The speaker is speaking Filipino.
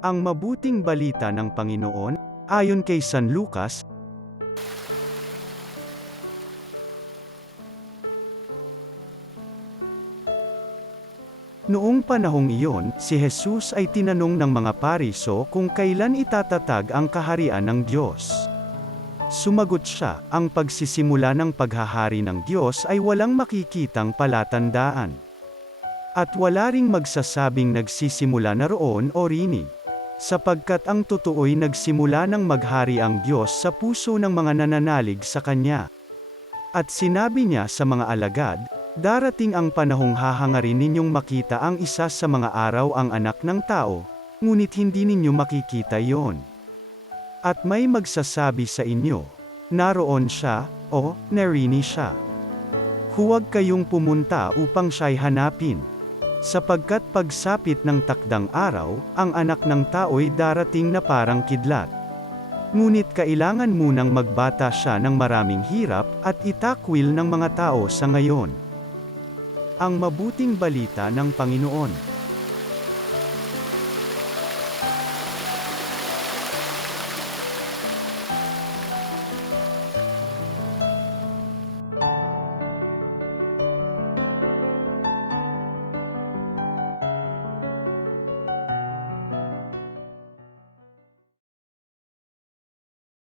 Ang mabuting balita ng Panginoon, ayon kay San Lucas. Noong panahong iyon, si Jesus ay tinanong ng mga Pariso kung kailan itatatag ang kaharian ng Diyos. Sumagot siya, ang pagsisimula ng paghahari ng Diyos ay walang makikitang palatandaan. At wala ring magsasabing nagsisimula na roon o rini. Sapagkat ang totoo'y nagsimula ng maghari ang Diyos sa puso ng mga nananalig sa Kanya. At sinabi niya sa mga alagad, darating ang panahong hahangarin ninyong makita ang isa sa mga araw ang anak ng tao, ngunit hindi ninyo makikita yon. At may magsasabi sa inyo, naroon siya, o narini siya. Huwag kayong pumunta upang siya'y hanapin. Sapagkat pagsapit ng takdang araw, ang anak ng tao'y darating na parang kidlat. Ngunit kailangan munang magbata siya ng maraming hirap, at itakwil ng mga tao sa ngayon. Ang mabuting balita ng Panginoon.